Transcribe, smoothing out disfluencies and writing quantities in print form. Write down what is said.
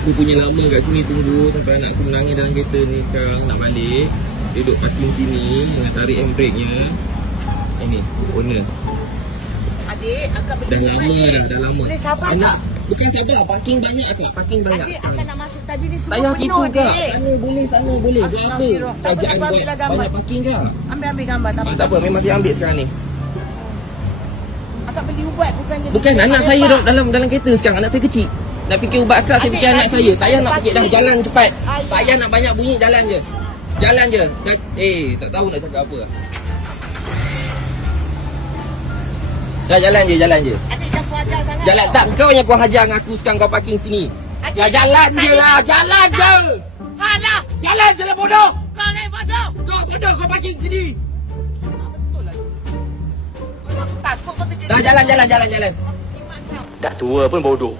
Aku punya lama kat sini tunggu sampai anak aku menangis dalam kereta ni. Sekarang nak balik, duduk parking sini dengan tarik handbrake-nya. Ini owner. Adik, akak beli Dah lama dah lama. Boleh sabar Anak, tak? bukan sabar, parking banyak akak, parking banyak. Adik, akak nak masuk tadi ni semua Payah penuh, situ kak. adik. Sana boleh, sana boleh. Buat apa? Astagfirullah. Tak apa, Kerajaan tak apa, buat ambillah gambar. banyak parking kak. Ambil gambar. Tak apa, memang saya ambil sekarang ni. Akak beli ubat bukannya. Bukan anak saya dalam kereta sekarang. Anak saya kecil. Nak fikir ubat akak, saya Adik, fikir anak tadi saya. Tak payah nak pagi. fikir dah jalan cepat. Ayah. Tak payah nak banyak bunyi, jalan je. Jalan je. Tak tahu nak cakap apa. Dah jalan je. Adik dah kuajar sangat. Jalan tau. tak, kau yang kau hajar dengan aku sekarang kau parking sini. Adik, Ya jalan je lah, adik, jalan je. Alah, Jalan je lah bodoh. kau ni bodoh. Kau bodoh kau parking sini. Betul lagi. Kau takut kau terjadi. Dah jalan. Iman kau. Dah tua pun bodoh.